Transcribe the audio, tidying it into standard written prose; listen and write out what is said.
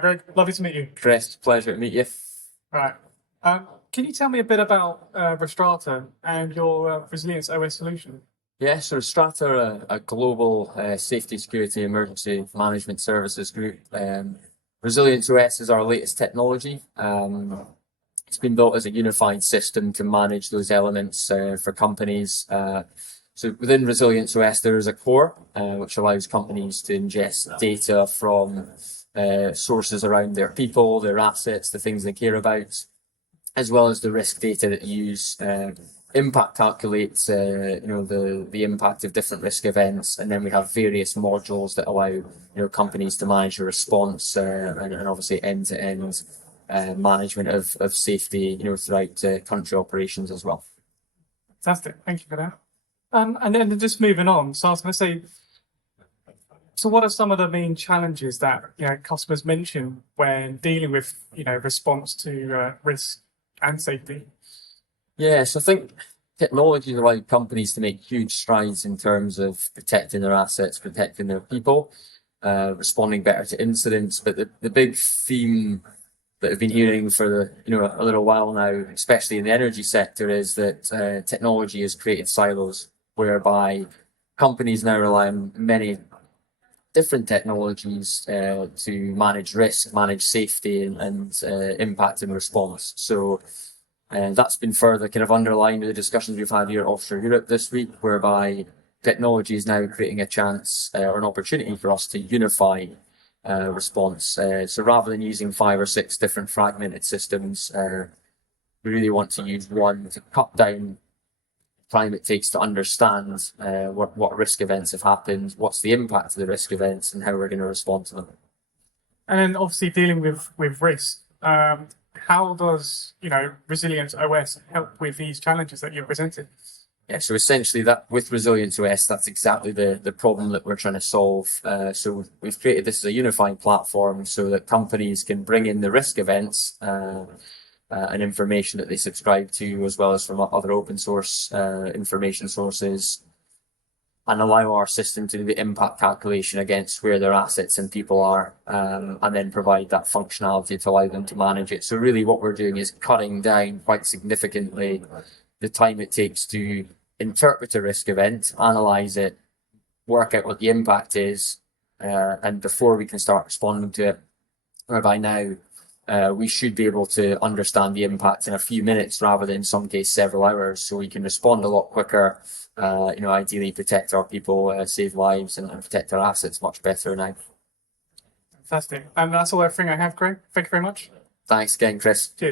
Greg, lovely to meet you. Chris, pleasure to meet you. Right. Can you tell me a bit about Restrata and your Resilience OS solution? Yeah, so Restrata are a global safety, security, emergency management services group. Resilience OS is our latest technology. It's been built as a unified system to manage those elements for companies. So within Resilience OS, there is a core which allows companies to ingest data from sources around their people, their assets, the things they care about, as well as the risk data that you use. Impact calculates, the impact of different risk events, and then we have various modules that allow companies to manage a response and obviously end-to-end management of safety, throughout country operations as well. Fantastic, thank you for that. And then just moving on, so I was going to say, so what are some of the main challenges that customers mention when dealing with response to risk and safety? Yeah, so I think technology allows companies to make huge strides in terms of protecting their assets, protecting their people, responding better to incidents. But the big theme that I've been hearing for a little while now, especially in the energy sector, is that technology has created silos whereby companies now rely on many different technologies to manage risk, manage safety, and impact and response. So that's been further kind of underlined with the discussions we've had here at Offshore Europe this week, whereby technology is now creating a chance or an opportunity for us to unify response. So rather than using 5 or 6 different fragmented systems, we really want to use one to cut down time it takes to understand what risk events have happened, what's the impact of the risk events, and how we're going to respond to them. And then obviously dealing with risk, how does Resilience OS help with these challenges that you've presented? Yeah, so essentially that with Resilience OS, that's exactly the problem that we're trying to solve. So we've created this as a unified platform so that companies can bring in the risk events and information that they subscribe to, as well as from other open source information sources, and allow our system to do the impact calculation against where their assets and people are, and then provide that functionality to allow them to manage it. So really what we're doing is cutting down quite significantly the time it takes to interpret a risk event, analyze it, work out what the impact is, and before we can start responding to it, whereby now we should be able to understand the impact in a few minutes rather than in some case several hours, so we can respond a lot quicker, ideally protect our people, save lives, and protect our assets much better now. Fantastic. And that's all everything I have, Greg. Thank you very much. Thanks again, Chris. Cheers.